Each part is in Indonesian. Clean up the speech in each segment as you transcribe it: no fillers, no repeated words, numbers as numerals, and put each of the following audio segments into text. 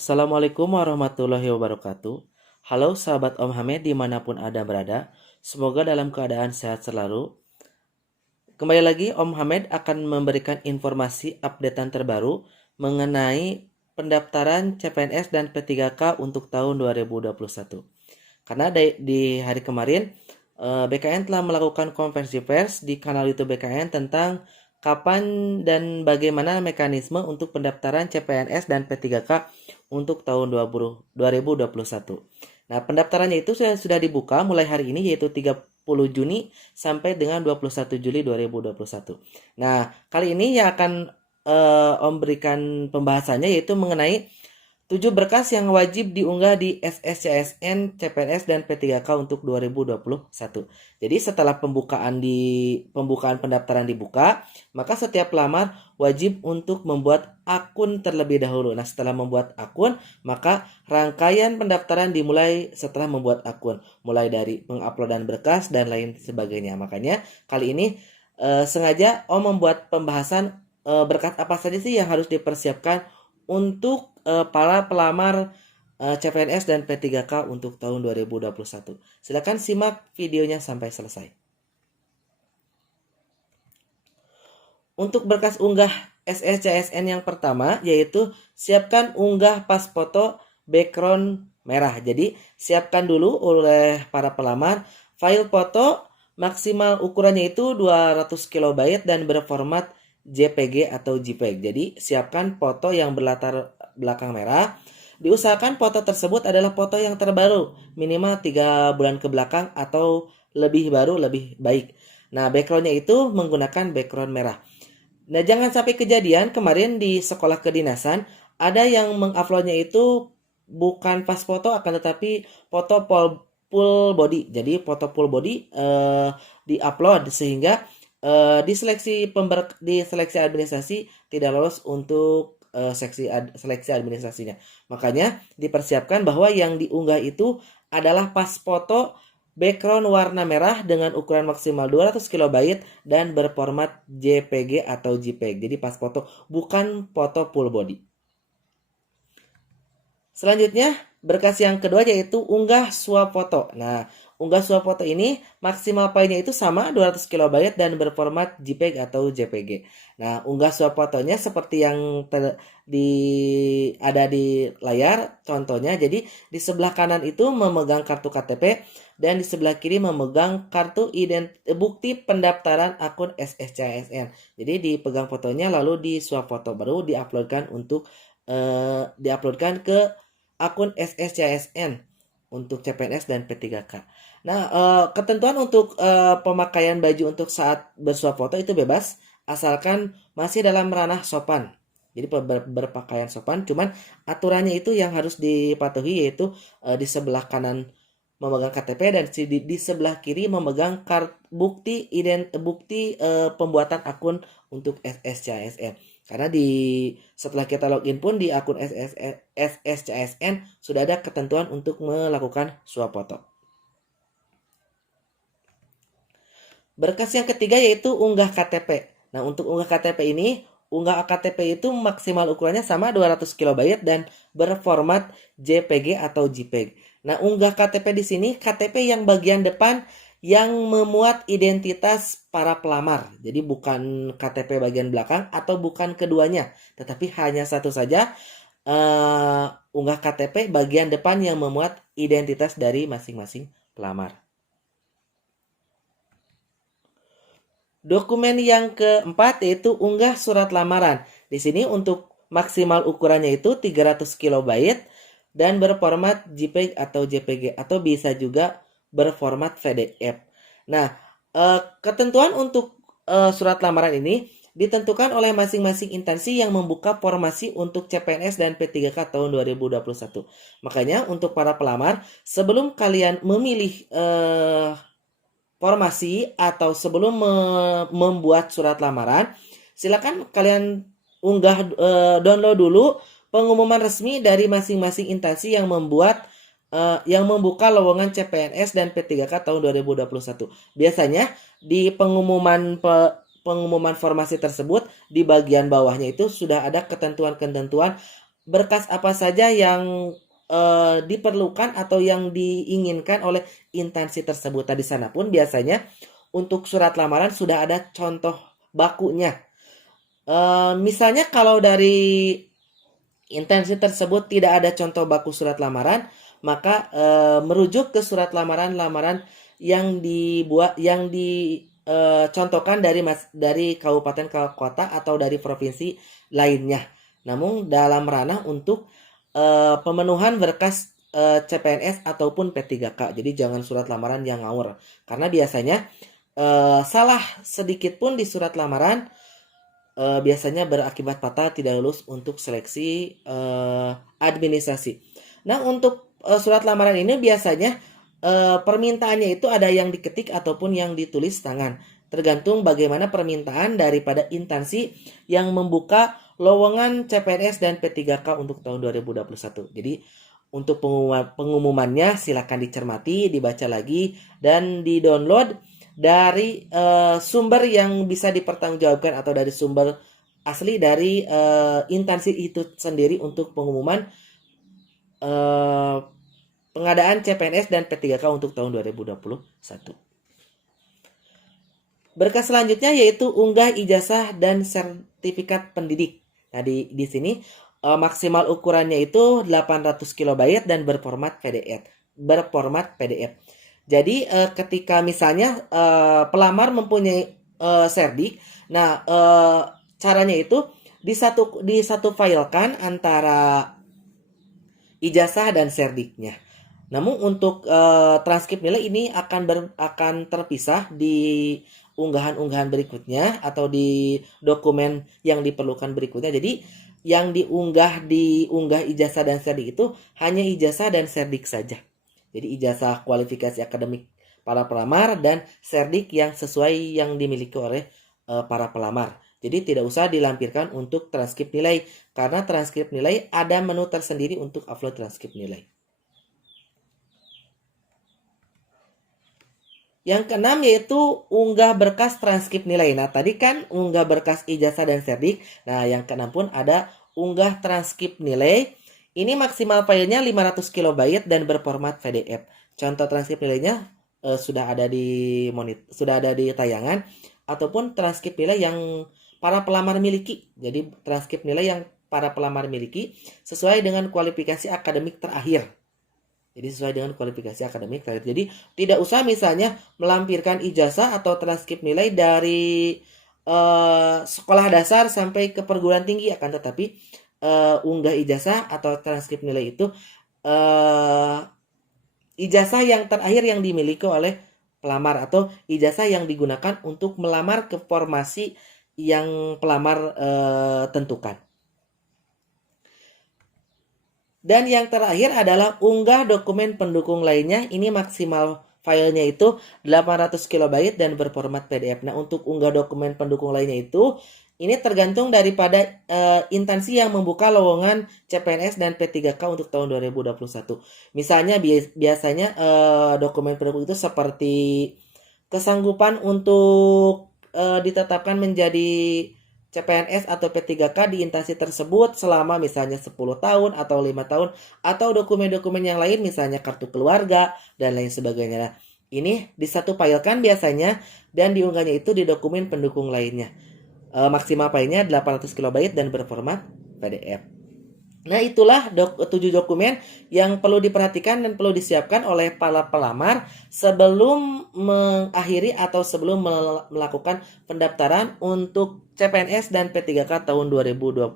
Assalamualaikum warahmatullahi wabarakatuh. Halo sahabat Om Hamed dimanapun Anda berada. Semoga dalam keadaan sehat selalu. Kembali lagi Om Hamed akan memberikan informasi updatean terbaru mengenai pendaftaran CPNS dan P3K untuk tahun 2021. Karena di hari kemarin BKN telah melakukan konferensi pers di kanal YouTube BKN tentang kapan dan bagaimana mekanisme untuk pendaftaran CPNS dan P3K untuk tahun 2021. Nah, pendaftarannya itu sudah dibuka mulai hari ini yaitu 30 Juni sampai dengan 21 Juli 2021. Nah, kali ini yang akan Om berikan pembahasannya yaitu mengenai 7 berkas yang wajib diunggah di SSCSN, CPNS, dan P3K untuk 2021. Jadi setelah pembukaan pendaftaran dibuka, maka setiap pelamar wajib untuk membuat akun terlebih dahulu. Nah, setelah membuat akun, maka rangkaian pendaftaran dimulai setelah membuat akun. Mulai dari penguploadan berkas dan lain sebagainya. Makanya kali ini sengaja Om membuat pembahasan berkas apa saja sih yang harus dipersiapkan untuk para pelamar CPNS dan P3K untuk tahun 2021. Silakan simak videonya sampai selesai. Untuk berkas unggah SSCSN yang pertama yaitu siapkan unggah pas foto background merah. Jadi siapkan dulu oleh para pelamar file foto maksimal ukurannya itu 200 KB dan berformat JPG atau JPEG. Jadi siapkan foto yang berlatar belakang merah. Diusahakan foto tersebut adalah foto yang terbaru, minimal 3 bulan ke belakang atau lebih baru lebih baik. Nah, backgroundnya itu menggunakan background merah. Nah, jangan sampai kejadian kemarin di sekolah kedinasan ada yang menguploadnya itu bukan pas foto akan tetapi foto full body. Jadi foto full body diupload sehingga di seleksi administrasi tidak lolos untuk seleksi administrasinya. Makanya dipersiapkan bahwa yang diunggah itu adalah pas foto background warna merah dengan ukuran maksimal 200 KB dan berformat JPG atau JPEG. Jadi pas foto bukan foto full body. Selanjutnya berkas yang kedua yaitu unggah swap foto. Nah, unggah swap foto ini maksimal filenya itu sama 200 KB dan berformat JPEG atau JPG. Nah, unggah swap fotonya seperti yang ada di layar contohnya. Jadi di sebelah kanan itu memegang kartu KTP dan di sebelah kiri memegang kartu bukti pendaftaran akun SSCSN. Jadi dipegang fotonya lalu di swap foto baru diuploadkan ke akun SSCSN untuk CPNS dan P3K. Nah, ketentuan untuk pemakaian baju untuk saat bersuap foto itu bebas asalkan masih dalam ranah sopan. Jadi berpakaian sopan, cuman aturannya itu yang harus dipatuhi yaitu di sebelah kanan memegang KTP dan di sebelah kiri memegang bukti pembuatan akun untuk SSCSN. Karena setelah kita login pun di akun SSCSN sudah ada ketentuan untuk melakukan swap foto. Berkas yang ketiga yaitu unggah KTP. Nah, untuk unggah KTP ini, unggah KTP itu maksimal ukurannya sama 200 KB dan berformat JPG atau JPEG. Nah, unggah KTP di sini KTP yang bagian depan yang memuat identitas para pelamar. Jadi bukan KTP bagian belakang atau bukan keduanya, tetapi hanya satu saja unggah KTP bagian depan yang memuat identitas dari masing-masing pelamar. Dokumen yang keempat yaitu unggah surat lamaran. Di sini untuk maksimal ukurannya itu 300 KB dan berformat JPEG atau JPG atau bisa juga berformat PDF. Nah, ketentuan untuk surat lamaran ini ditentukan oleh masing-masing instansi yang membuka formasi untuk CPNS dan P3K tahun 2021. Makanya untuk para pelamar, sebelum kalian memilih formasi atau sebelum membuat surat lamaran, silakan kalian download dulu pengumuman resmi dari masing-masing instansi yang membuka lowongan CPNS dan P3K tahun 2021. Biasanya di pengumuman formasi tersebut di bagian bawahnya itu sudah ada ketentuan-ketentuan berkas apa saja yang diperlukan atau yang diinginkan oleh instansi tersebut. Di sana pun biasanya untuk surat lamaran sudah ada contoh bakunya. Misalnya kalau dari instansi tersebut tidak ada contoh baku surat lamaran, maka merujuk ke surat lamaran yang dibuat yang dicontohkan dari kabupaten ke kota atau dari provinsi lainnya. Namun dalam ranah untuk pemenuhan berkas CPNS ataupun P3K. Jadi jangan surat lamaran yang ngawur. Karena biasanya salah sedikit pun di surat lamaran biasanya berakibat fatal tidak lulus untuk seleksi administrasi. Nah, untuk surat lamaran ini biasanya permintaannya itu ada yang diketik ataupun yang ditulis tangan. Tergantung bagaimana permintaan daripada instansi yang membuka lowongan CPNS dan P3K untuk tahun 2021. Jadi untuk pengumumannya silakan dicermati, dibaca lagi, dan di-download dari sumber yang bisa dipertanggungjawabkan atau dari sumber asli dari instansi itu sendiri untuk pengumuman pengadaan CPNS dan P3K untuk tahun 2021. Berkas selanjutnya yaitu unggah ijazah dan sertifikat pendidik. Nah, di sini maksimal ukurannya itu 800 KB dan berformat PDF. Jadi ketika misalnya pelamar mempunyai serdik, nah caranya itu disatu filekan antara ijazah dan serdiknya. Namun untuk transkrip nilai ini akan terpisah di unggahan-unggahan berikutnya atau di dokumen yang diperlukan berikutnya. Jadi yang diunggah ijazah dan serdik itu hanya ijazah dan serdik saja. Jadi ijazah kualifikasi akademik para pelamar dan serdik yang sesuai yang dimiliki oleh para pelamar. Jadi tidak usah dilampirkan untuk transkrip nilai karena transkrip nilai ada menu tersendiri untuk upload transkrip nilai. Yang keenam yaitu unggah berkas transkrip nilai. Nah, tadi kan unggah berkas ijazah dan serdik. Nah, yang keenam pun ada unggah transkrip nilai. Ini maksimal filenya 500 KB dan berformat PDF. Contoh transkrip nilainya sudah ada di tayangan ataupun transkrip nilai yang para pelamar miliki. Jadi transkrip nilai yang para pelamar miliki sesuai dengan kualifikasi akademik terakhir. Jadi tidak usah misalnya melampirkan ijazah atau transkrip nilai dari sekolah dasar sampai ke perguruan tinggi, akan tetapi unggah ijazah atau transkrip nilai itu ijazah yang terakhir yang dimiliki oleh pelamar atau ijazah yang digunakan untuk melamar ke formasi yang pelamar tentukan. Dan yang terakhir adalah unggah dokumen pendukung lainnya. Ini maksimal filenya itu 800 KB dan berformat PDF. Nah, untuk unggah dokumen pendukung lainnya itu ini tergantung daripada instansi yang membuka lowongan CPNS dan P3K untuk tahun 2021. Misalnya biasanya dokumen pendukung itu seperti kesanggupan untuk ditetapkan menjadi CPNS atau P3K di instansi tersebut selama misalnya 10 tahun atau 5 tahun atau dokumen-dokumen yang lain misalnya kartu keluarga dan lain sebagainya. Nah, ini disatu filekan biasanya dan diunggahnya itu di dokumen pendukung lainnya. Maksimal filenya 800 KB dan berformat PDF. Nah, itulah 7 dokumen yang perlu diperhatikan dan perlu disiapkan oleh para pelamar sebelum mengakhiri atau sebelum melakukan pendaftaran untuk CPNS dan P3K tahun 2021.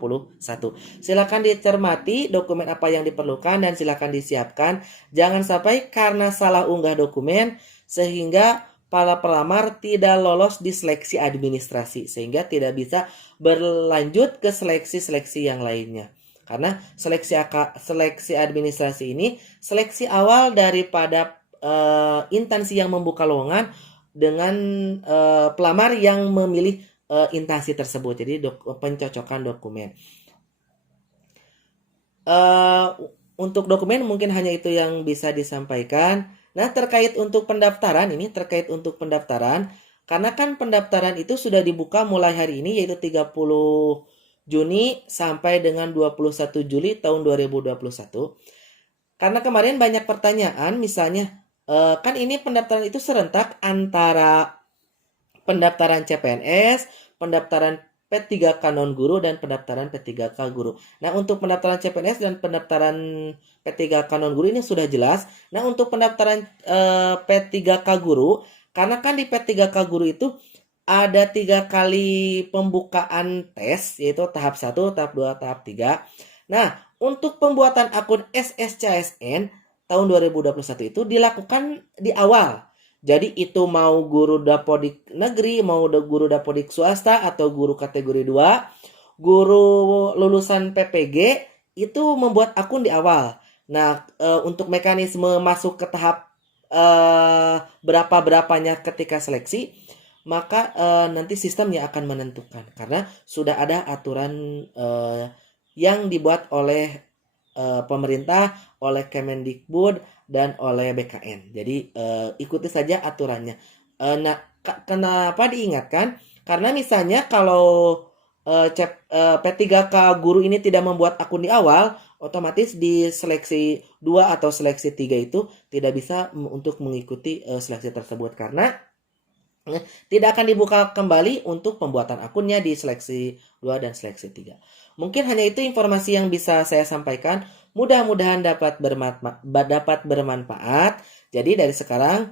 Silakan dicermati dokumen apa yang diperlukan dan silakan disiapkan. Jangan sampai karena salah unggah dokumen sehingga para pelamar tidak lolos di seleksi administrasi sehingga tidak bisa berlanjut ke seleksi-seleksi yang lainnya. Karena seleksi administrasi ini seleksi awal daripada instansi yang membuka lowongan dengan pelamar yang memilih instansi tersebut. Jadi pencocokan dokumen. Untuk dokumen mungkin hanya itu yang bisa disampaikan. Nah, terkait untuk pendaftaran karena kan pendaftaran itu sudah dibuka mulai hari ini yaitu 30 Juni sampai dengan 21 Juli tahun 2021. Karena kemarin banyak pertanyaan, misalnya kan ini pendaftaran itu serentak antara pendaftaran CPNS, pendaftaran P3K non-guru, dan pendaftaran P3K guru. Nah, untuk pendaftaran CPNS dan pendaftaran P3K non-guru ini sudah jelas. Nah, untuk pendaftaran P3K guru, karena kan di P3K guru itu ada 3 kali pembukaan tes, yaitu tahap 1, tahap 2, tahap 3. Nah, untuk pembuatan akun SSCSN tahun 2021 itu dilakukan di awal. Jadi itu mau guru dapodik negeri, mau guru dapodik swasta, atau guru kategori 2, guru lulusan PPG itu membuat akun di awal. Nah, untuk mekanisme masuk ke tahap berapa-berapanya ketika seleksi, maka nanti sistemnya akan menentukan. Karena sudah ada aturan yang dibuat oleh pemerintah, oleh Kemendikbud, dan oleh BKN. Jadi ikuti saja aturannya. Nah, kenapa diingatkan? Karena misalnya kalau P3K guru ini tidak membuat akun di awal, otomatis di seleksi 2 atau seleksi 3 itu tidak bisa untuk mengikuti seleksi tersebut, karena tidak akan dibuka kembali untuk pembuatan akunnya di seleksi 2 dan seleksi 3. Mungkin hanya itu informasi yang bisa saya sampaikan. Mudah-mudahan dapat bermanfaat. Jadi dari sekarang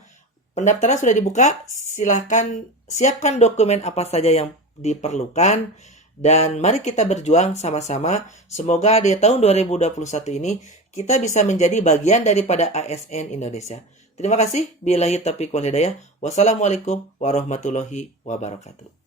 pendaftaran sudah dibuka. Silahkan siapkan dokumen apa saja yang diperlukan. Dan mari kita berjuang sama-sama. Semoga di tahun 2021 ini kita bisa menjadi bagian daripada ASN Indonesia. Terima kasih. Billahi taufiq wal hidayah. Wassalamualaikum warahmatullahi wabarakatuh.